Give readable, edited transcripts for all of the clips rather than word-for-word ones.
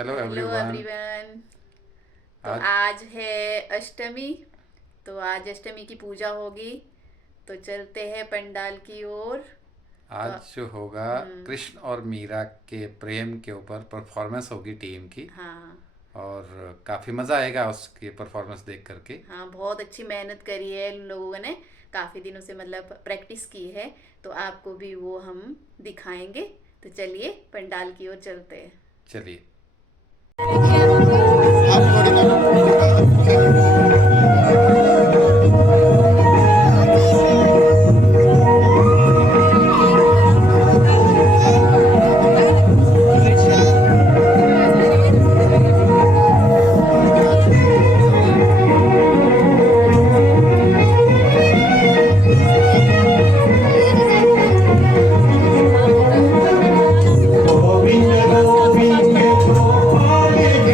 Hello hello everyone. Everyone. तो आज आज है अष्टमी। तो आज अष्टमी की पूजा होगी। तो चलते हैं पंडाल की ओर। तो आज जो होगा कृष्ण और मीरा के प्रेम के ऊपर परफॉर्मेंस होगी टीम की। हाँ। और काफ़ी मज़ा आएगा उसकी परफॉर्मेंस देख करके। हाँ, बहुत अच्छी मेहनत करी है इन लोगों ने। काफ़ी दिनों से मतलब प्रैक्टिस की है। तो आपको भी वो हम दिखाएंगे। तो चलिए पंडाल की ओर चलते हैं। चलिए। गोविंद गोविंद गोपाल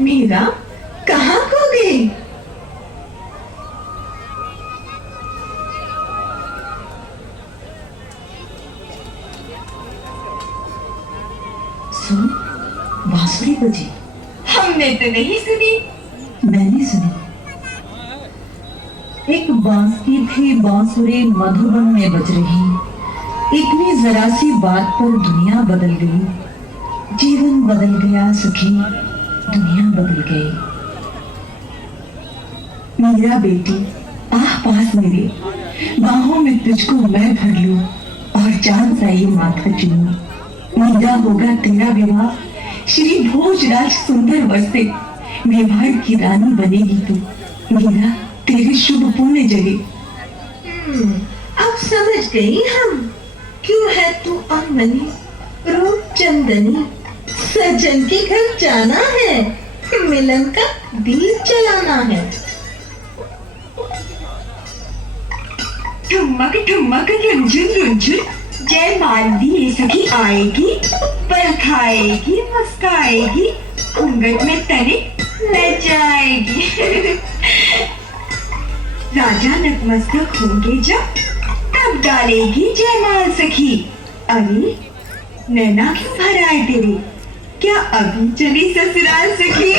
मीरा कहाँ खो गई? सुन, बांसुरी बजी। हमने तो नहीं सुनी। मैंने सुनी। एक बांस की भी बांसुरी मधुबन में बज रही। इतनी जरा सी बात पर दुनिया बदल गई, जीवन बदल गया सखी, दुनिया बदल गई। मीरा बेटी, आह पास मेरे, बाहों में तुझको मैं भर लूं और चांद सा ये माथा चूमूं। मीरा होगा तेरा विवाह श्री भोजराज सुंदर वर से, मेवाड़ की रानी बनेगी तू। मीरा तेरी शुभ पुण्य जगे। अब समझ गई हम, क्यों है तू अनबनी रूप चंदनी। सज्जन के घर जाना है, मिलन का दीप जलाना है। ठुमक ठुमक रुंझुन रुंझुन, जय मालदी ये सखी आएगी, परखाएगी मुस्काएगी, घूंघट में तने नचाएगी। राजा नतमस्तक होंगे जब, तब डालेगी जयमाल सखी। अरे नैना क्यों भर आए तेरे, क्या अभी चली ससुराल सखी?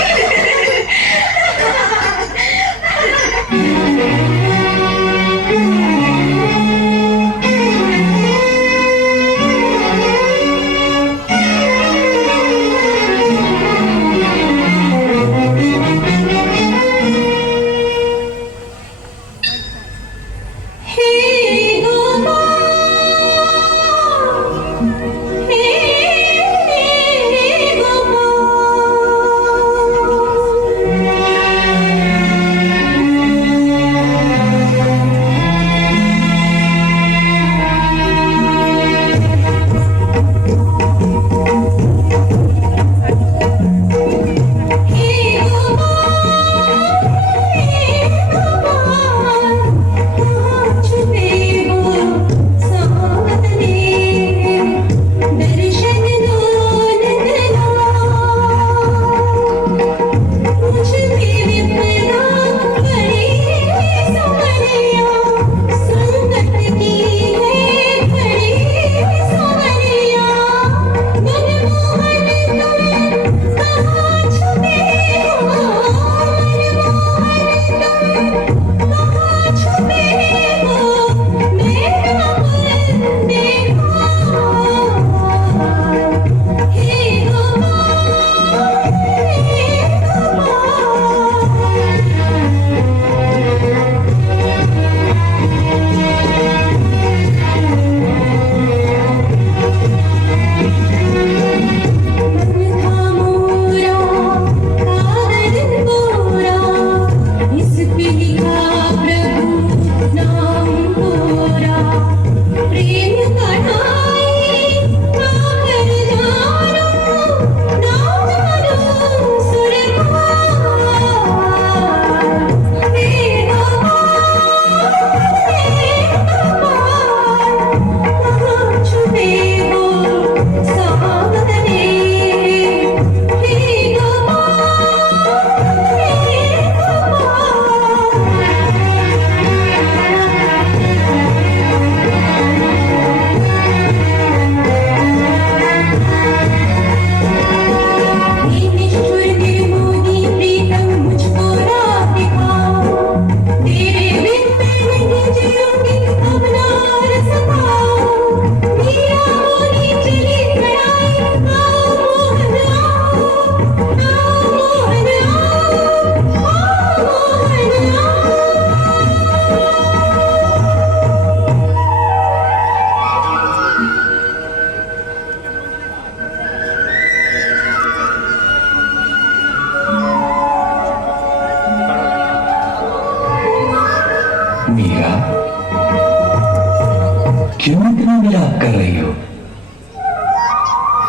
क्यों इतना विलाप कर रही हो?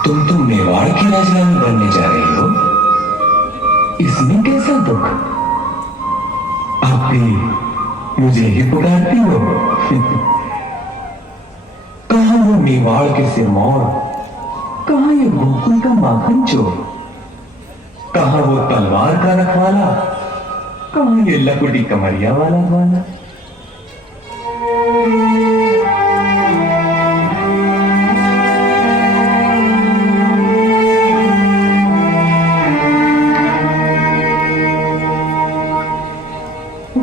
तुम तो मेवाड़ की राजरानी बनने जा रही हो, इसमें कैसा दुख? आप भी मुझे ही पुकारती हो? कहां वो मेवाड़ के सिरमौर, कहां ये गोकुल का माखन चोर, कहां वो तलवार का रखवाला, कहां ये लकुटी कमरिया वाला ग्वाला?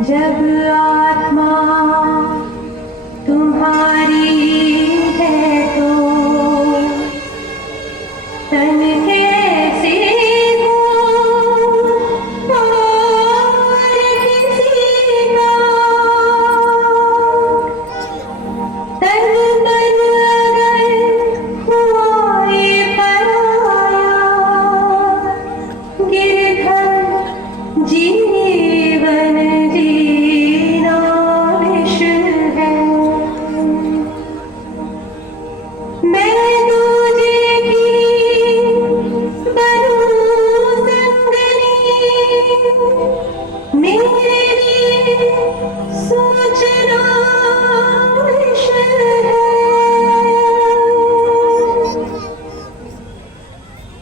जब आत्मा तुम्हारी है तो तन कैसे हो और किसी का? तन मन अगर हुआ ये पराया, गिरधर जीवन जीना विष है। मैं तुझे की बनूं संगनी, मेरे लिए सोचना विष है।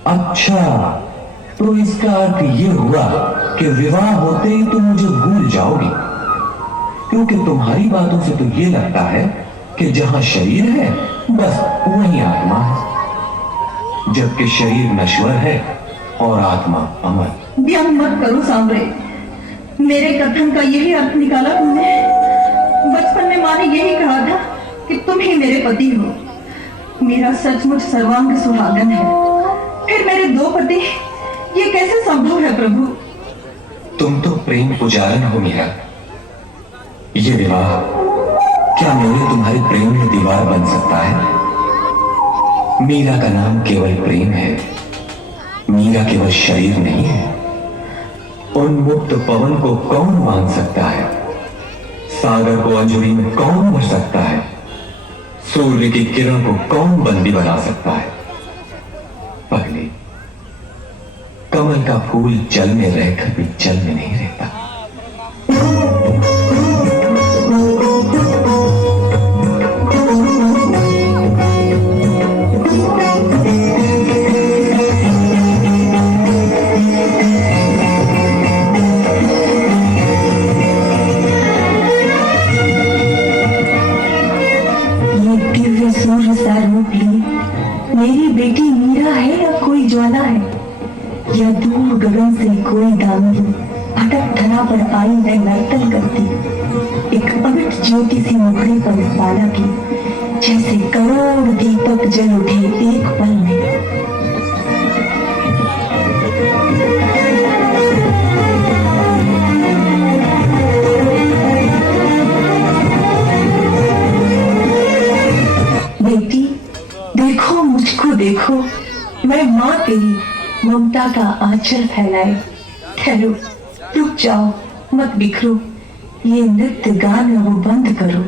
अच्छा, तो इसका अर्थ ये हुआ कि विवाह होते ही तुम मुझे भूल जाओगी, क्योंकि तुम्हारी बातों से तो ये लगता है कि जहां शरीर है बस वहीं आत्मा है, जबकि शरीर नश्वर है और आत्मा अमर। व्यंग मत करो सांवरे, मेरे कथन का यही अर्थ निकाला तुमने। बचपन में माँ ने यही कहा था कि तुम ही मेरे पति हो। मेरा सचमुच सर्वांग सुहागन है, फिर मेरे दो पति, ये कैसे संभव है प्रभु? तुम तो प्रेम पुजारन हो मीरा। ये विवाह क्या मेरे तुम्हारे प्रेम में दीवार बन सकता है? मीरा का नाम केवल प्रेम है, मीरा केवल शरीर नहीं है। उन्मुक्त पवन को कौन बांध सकता है? सागर को अंजुरी में कौन भर सकता है? सूर्य की किरण को कौन बंदी बना सकता है? पहले कमल का फूल जल में रहकर भी जल में नहीं रहता। ये दिव्य सूर्य सा रूप ली मेरी बेटी मीरा है या कोई ज्वाला है, या दूर गगन से कोई दामिनी भटक धरा पर आई मैं नर्तन करती, एक अमिट ज्योति सी मुखड़ी पर इस बाला की, जैसे करोड़ दीपक जल उठे एक पल में। बेटी देखो, मुझको देखो, मैं माँ तेरी ममता का आंचल फैलाए। ठहरो, रुक जाओ, मत बिखरो, ये नृत्य गाना वो बंद करो।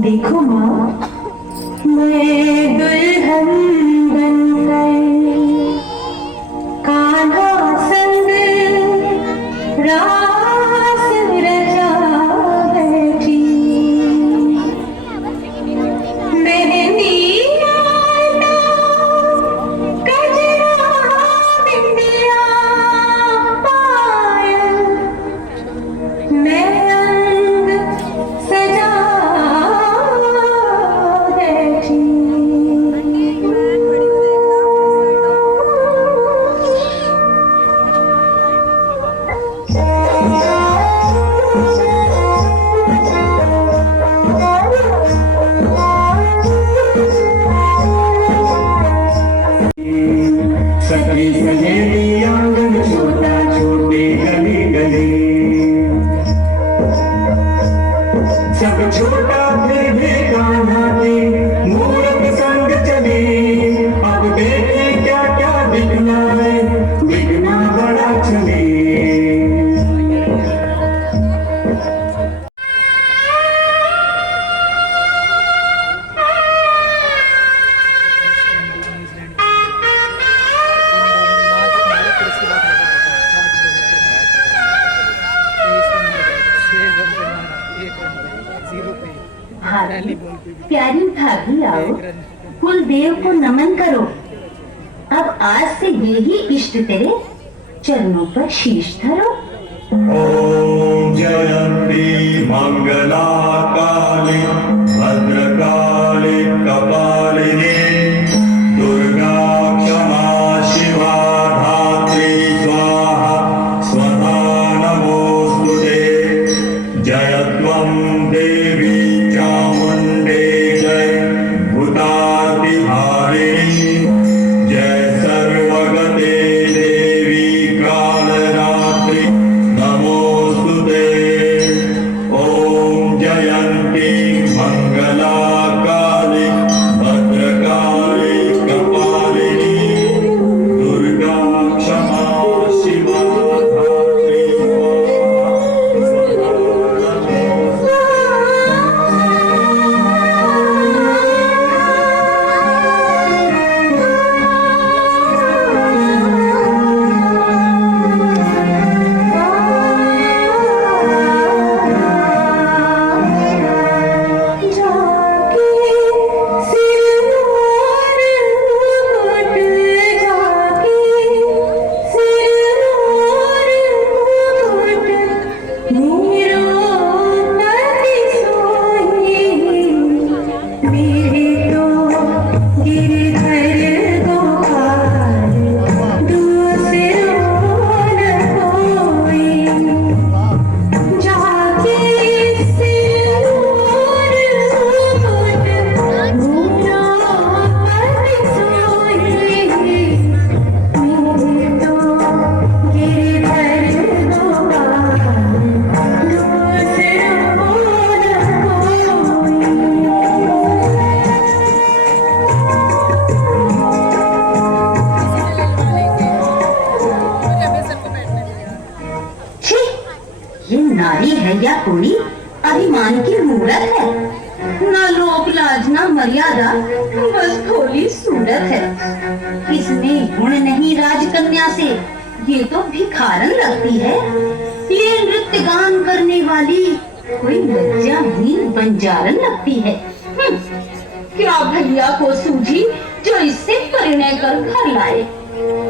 देखो माँ, मैं दुल्हन बनकर कान्हा संग रास रचा बैठी, मेहंदी आटा गजरा बिंदिया पायल, मैं अंग सजा बैठी। सखी सहेली आंगन छोटा छोटे गली गली, सब छोटा फिर भी कान्हा की मूरत संग चली। अब देखे क्या क्या दिखना है, दिखना बड़ा चले। प्यारी भाभी आओ, कुल देव को नमन करो। अब आज से ये ही इष्ट तेरे चरणों पर शीश धरो। ॐ जयन्ती मंगला काली भद्रकाली कपालिनी दुर्गा क्षमा शिवा धात्री स्वाहा स्वधा नमोस्तुते। जयत्वं देवी चामुण्डे जय भूतातिहारिणी जय सर्वगते देवी कालरात्रि नमोस्तुते। ॐ जयन्ती मंगला काली भद्रकाली कपालिनी दुर्गा क्षमा शिवा धात्री छी, ये नारी है या कोई अभिमान की मूरत है। ना लोक लाज ना मर्यादा, बस भोली सूरत है। इसमें गुण नहीं राजकन्या से, ये तो भिखारन लगती है। ये नृत्य गान करने वाली कोई लज्जाहीन बंजारन लगती है। क्या भैया को सूझी जो इससे परिणय कर घर लाए।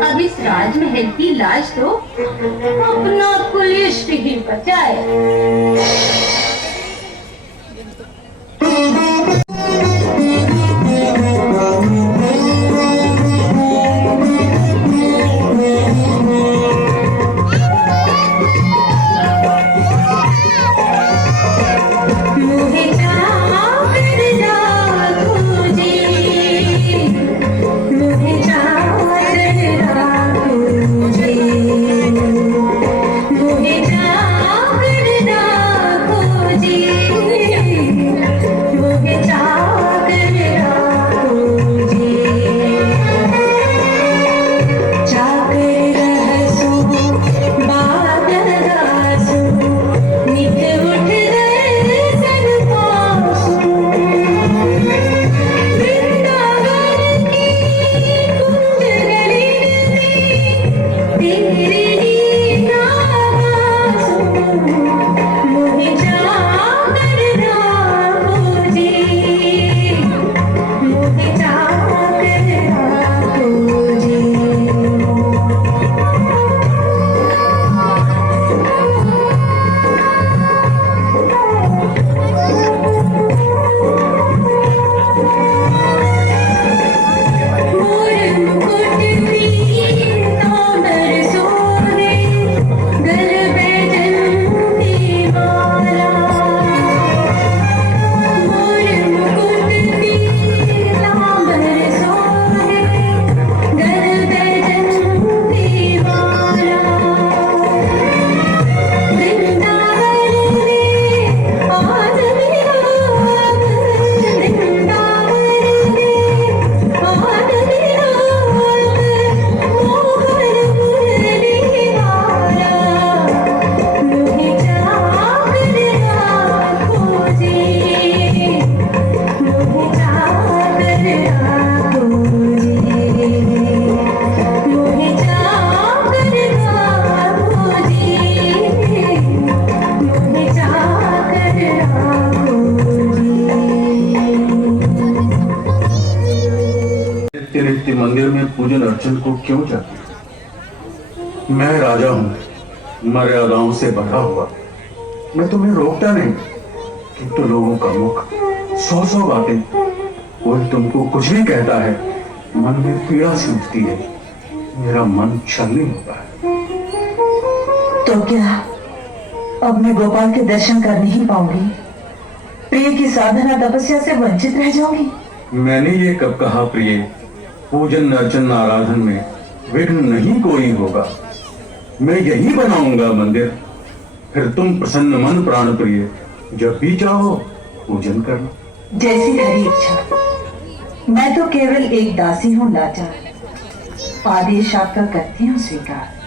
अब इस राजमहल की लाज तो अपना कुलिष्ट ही बचाए। मुझे कीर्ति मंदिर में पूजन अर्चन को क्यों जाती हो? मैं राजा हूं, मर्यादाओं से बंधा हुआ। मैं तुम्हें रोकता नहीं, किंतु लोगों का मुख, सौ सौ बातें, कोई तुमको कुछ भी कहता है, मन में पीड़ा सी उठती है, मेरा मन छल नहीं होता है। तो क्या अब मैं गोपाल के दर्शन कर नहीं पाऊंगी? प्रिय की साधना तपस्या से वंचित रह जाऊंगी? मैंने ये कब कहा प्रिय? पूजन अर्चन आराधन में विघ्न नहीं कोई होगा। मैं यही बनाऊंगा मंदिर, फिर तुम प्रसन्न मन प्राण प्रिय जब भी चाहो पूजन करना। जैसी हरी इच्छा। मैं तो केवल एक दासी हूँ लाचार, आदेश आपका करती हूँ स्वीकार।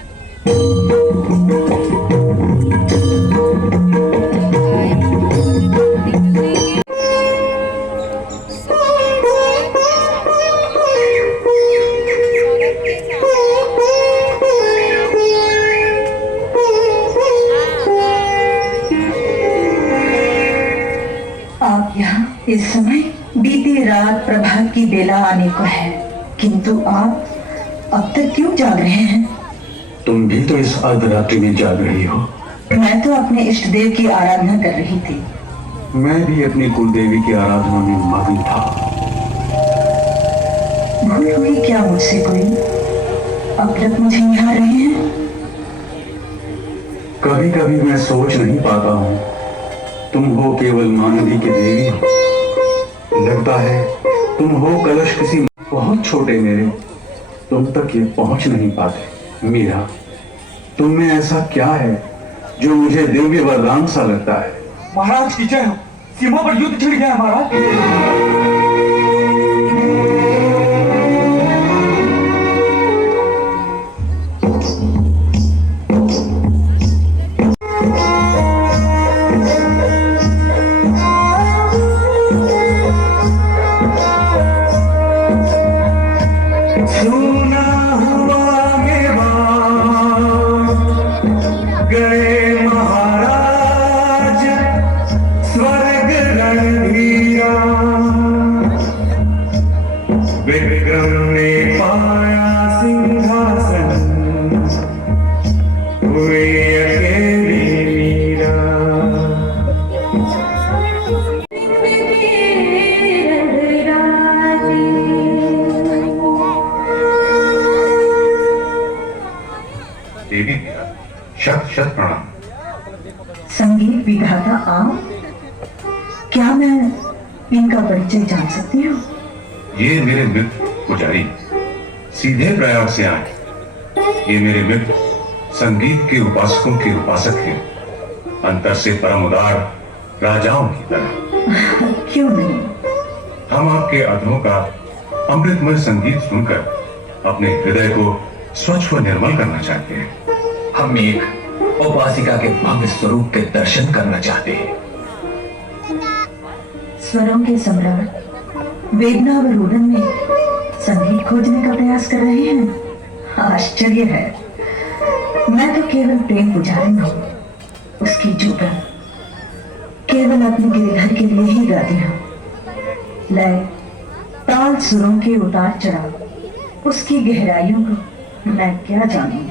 आप यहाँ इस समय बीती रात प्रभात की बेला आने को है, किंतु आप अब तक क्यों जाग रहे हैं? तुम भी तो इस अर्धरात्रि में जाग रही हो। मैं तो अपने इष्ट देव की आराधना कर रही थी। मैं भी अपनी कुलदेवी की आराधना में मग्न था। भूल हुई क्या मुझसे कोई? अब तक मुझे यहाँ रहे हैं? कभी कभी मैं सोच नहीं पाता हूँ, तुम हो केवल मानवी की देवी हो। लगता है तुम हो कलश किसी बहुत छोटे मेरे, तुम तक ये पहुंच नहीं पाते। मीरा, तुम में ऐसा क्या है जो मुझे दिव्य वरदान सा लगता है? महाराज की जय हो। सीमा पर युद्ध छिड़ गया है महाराज। सुना हुआ मेवा गए महाराज स्वर्ग रणधीरा, विक्रम ने पाया सिंहासन, हुई अकेली मीरा। देवी शत शत प्रणाम। संगीत विधाता आप, क्या मैं इनका परिचय जान सकती हूँ? ये मेरे मित्र पुजारी सीधे प्रयाग से आए। ये मेरे मित्र संगीत के उपासकों के उपासक हैं, अंतर से परम उदार राजाओं की तरह। क्यों नहीं? हम आपके अधरों का अमृतमय संगीत सुनकर अपने हृदय को स्वच्छ व निर्मल करना चाहते हैं। हम एक उपासिका के भव्य स्वरूप के दर्शन करना चाहते हैं। स्वरों के सम्राट वेदना व रुदन में संगीत खोजने का प्रयास कर रहे हैं। आश्चर्य है। मैं तो केवल प्रेम पुजारी हूँ, उसकी जुबान केवल अपने गिरिधर के लिए ही गाती हूँ। लय ताल सुरों के उतार चढ़ाव, उसकी गहराइयों को मैं क्या जानूं।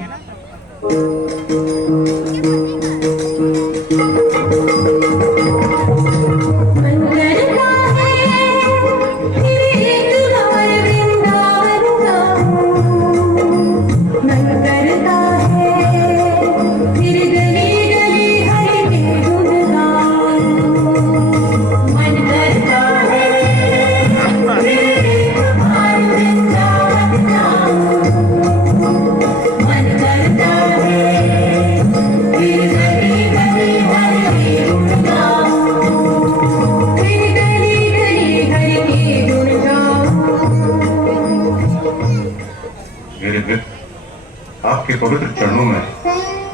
मेरे मित्र आपके पवित्र चरणों में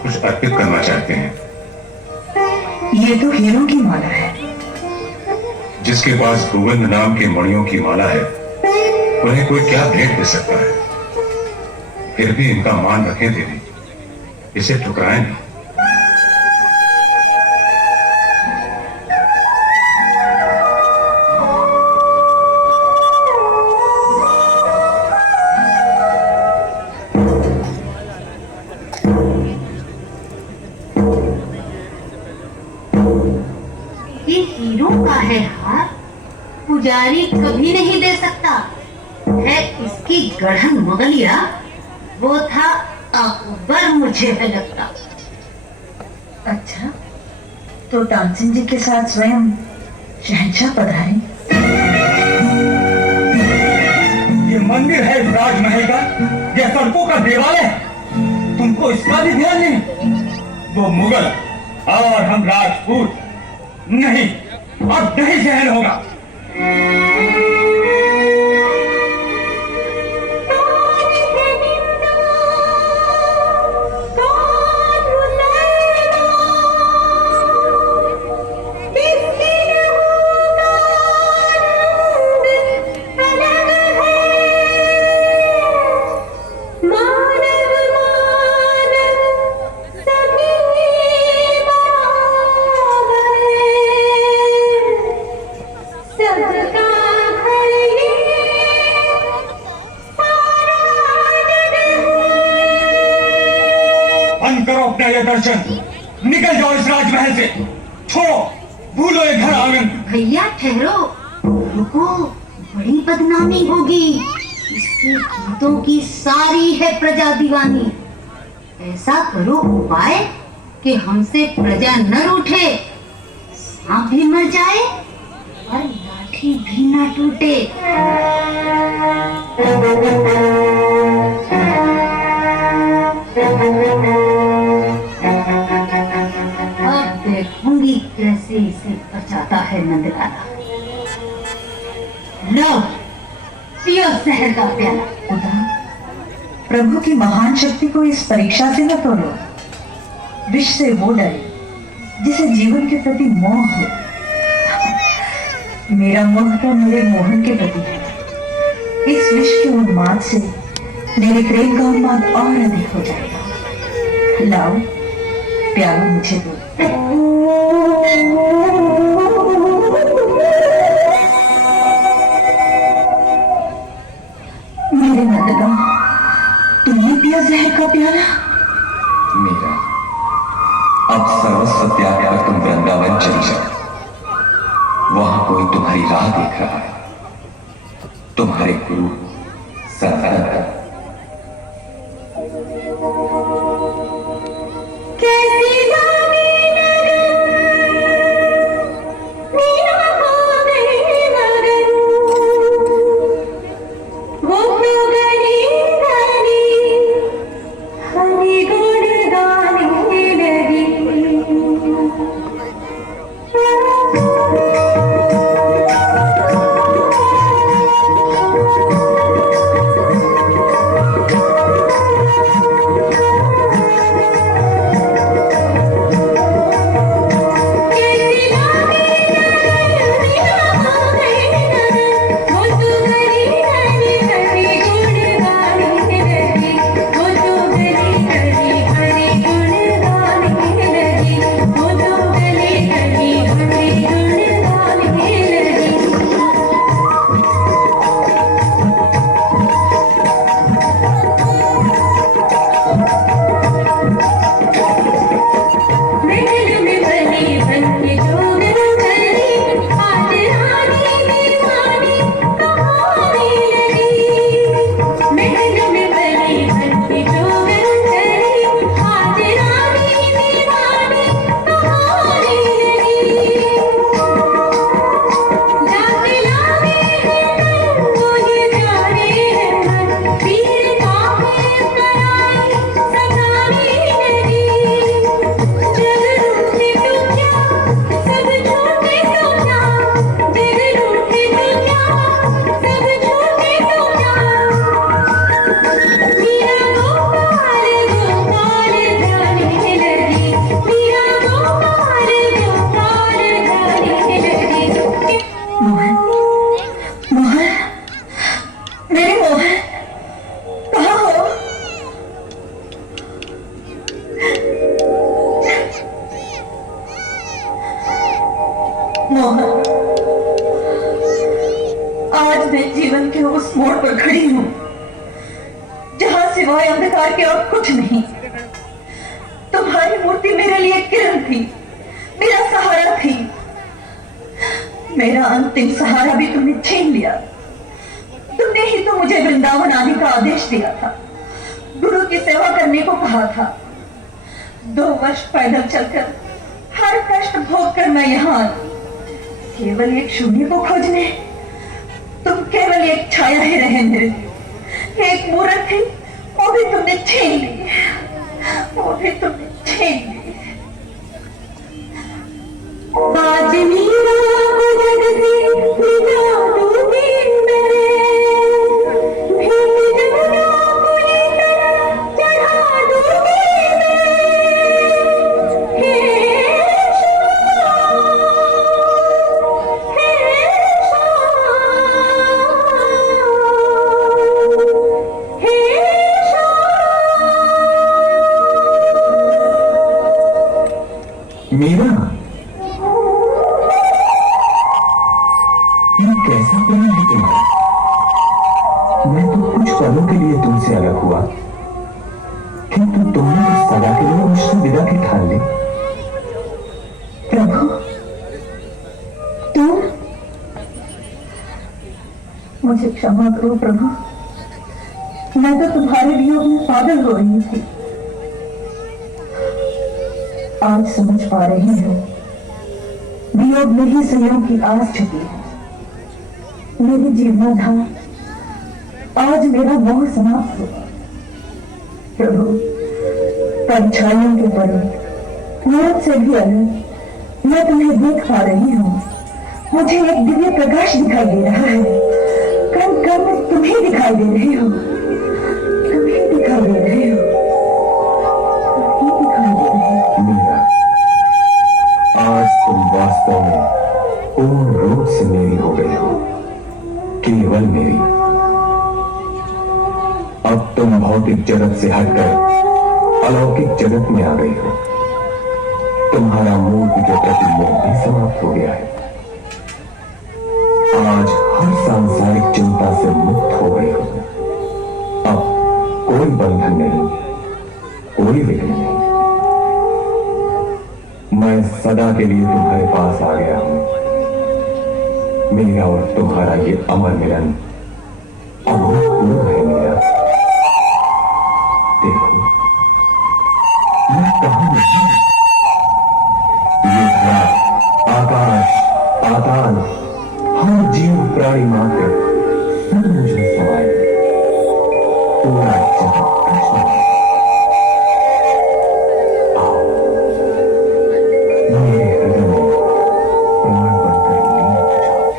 कुछ अर्पित करना चाहते हैं। ये तो हीरों की माला है। जिसके पास गोविंद नाम के मणियों की माला है, उन्हें कोई क्या भेंट दे सकता है? फिर भी इनका मान रखें देवी, इसे ठुकराएं नहीं। कोई नहीं दे सकता है। इसकी गढ़न मुगलिया वो था अकबर, मुझे है लगता। अच्छा, तो तानसेन जी के साथ स्वयं शहंशाह पधारे। ये मंदिर है इस राजमहल का, ये सड़कों का देवालय है, तुमको इसका भी ध्यान नहीं? वो मुगल और हम राजपूत, नहीं, अब नहीं सहन होगा। दर्शन, निकल जाओ इस राजमहल से, छोड़ो, भूलो ये घर आंगन। भैया ठहरो, रुको, बड़ी बदनामी होगी। इसके गीतों की सारी है प्रजा दीवानी। ऐसा करो उपाय कि हमसे प्रजा न रूठे, सांप भी मर जाए और लाठी भी ना टूटे। देखूंगी कैसे इसे बचाता है नंदलाला। लो, पियो शहर का प्याला। खुदा, प्रभु की महान शक्ति को इस परीक्षा से न तोड़ो। विष से वो डरे जिसे जीवन के प्रति मोह हो। मेरा मोह तो मेरे मोहन के प्रति है। इस विष के उन्माद से मेरे प्रेम का उन्माद और अधिक हो जाएगा। लाओ, प्याला मुझे दो। मेरे नंदगा, तुमने पिया जहर का प्याला? मीरा, अब सर्वस्व त्याग कर तुम वृंदावन चली जाओ। वहां कोई तुम्हारी राह देख रहा है, तुम्हारे गुरु सनातन। आज मैं जीवन के उस मोड़ पर खड़ी हूँ जहां सिवाय अंधकार के और कुछ नहीं। तुम्हारी मूर्ति मेरे लिए किरण थी, मेरा सहारा थी। मेरा अंतिम सहारा भी तुमने छीन लिया। वृंदावन आने का आदेश दिया था, गुरु की सेवा करने को कहा था। 2 वर्ष पैदल चलकर हर कष्ट भोग कर मैं यहाँ आई, केवल एक शून्य को खोजने। तुम केवल एक छाया ही रहे मेरे, एक मूर्त थी, वो भी तुमने छीन ली, वो भी तुमने छीन ली। आज मीरा को जग से मिटा दूंगी मैं, भीम जमुना को लेकर चढ़ा दूंगी मैं। हे श्याम, हे श्याम। मीरा, ये कैसा प्रेम है तुम्हारा? मैं तो कुछ पलों के लिए तुमसे अलग हुआ, किंतु तुमने तो सदा के लिए मुझसे विदा की ठान ली। प्रभु, तुम मुझे क्षमा करो प्रभु, मैं तो तुम्हारे वियोग में पागल हो रही थी। आज समझ पा रही हूँ, वियोग में ही संयोग की आस छुपी है। मेरी जीवनाधार आज मेरा मोह समाप्त हुआ। प्रभु, परछाइयों के परे मूरत से भी अलग मैं तुम्हें देख पा रही हूँ। मुझे एक दिव्य प्रकाश दिखाई दे रहा है, कम कम मैं तुम्हें दिखाई दे रही हूँ, तुम्हें दिखाई दे रही हूँ, तुम्हें दिखाई दे रही हूँ। मीरा, आज तुम वास्तव में पूर्ण रूप से मेरी हो गई हो, केवल मेरी। अब तुम भौतिक जगत से हटकर अलौकिक जगत में आ गई हो। तुम्हारा मूर्ति के प्रति मोह भी समाप्त हो गया है। आज हर सांसारिक चिंता से मुक्त हो गई हो। अब कोई बंधन नहीं, कोई विघ्न नहीं। मैं सदा के लिए तुम्हारे पास आ गया हूं। मेरा और तुम्हारा ये अमर मिलन अभूतपूर्व है। मेरा देखो, मैं कहां नहीं, ये धरा, आकाश, पाताल, हर जीव प्राणी मात्र सब मुझे समाये। पूरा जगत कृष्ण है। आओ, मेरे हृदय में प्राण बनकर लीन हो जाओ।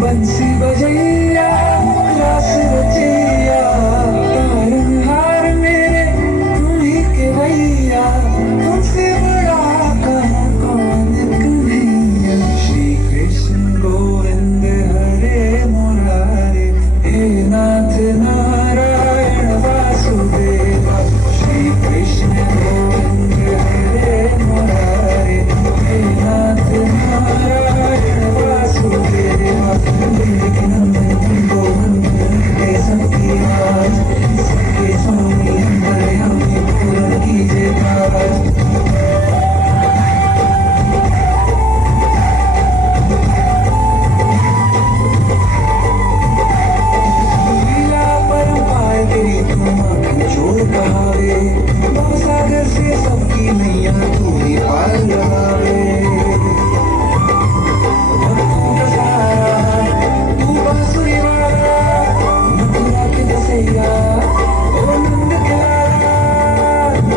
बंसी बजैया रास रचैया तारनहार मेरे तुम ही के भैया, तुमसे बड़ा कहाँ कौन कन्हैया। श्री कृष्ण गोविंद हरे मुरारे, हे नाथ नारायण वासुदेवा। श्री कृष्ण गोविंद हरे मुरारे, हे नाथ नारायण वासुदेवा। सबके स्वामी अंदर हमें पूर्ण कीजिए काज। लीला परम पाए तेरी तुम छोड़ कहावे, सागर से सबकी नैया तू ही पार लगावे।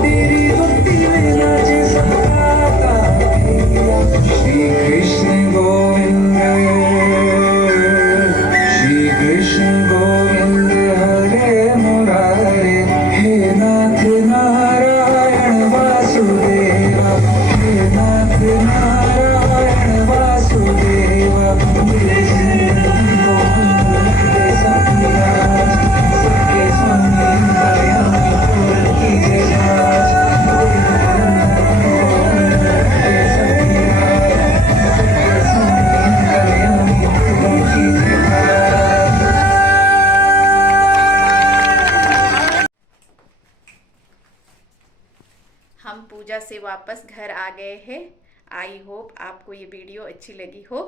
तेरी भक्ति में नाचे सबका श्री कृष्ण गोविंद, श्री कृष्ण गोविंद हरे मुरारे, हे नाथ ना हम पूजा से वापस घर आ गए हैं। आई होप आपको ये वीडियो अच्छी लगी हो।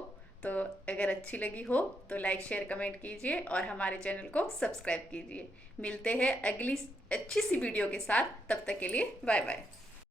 तो अगर अच्छी लगी हो तो लाइक शेयर कमेंट कीजिए और हमारे चैनल को सब्सक्राइब कीजिए। मिलते हैं अगली अच्छी सी वीडियो के साथ, तब तक के लिए बाय बाय।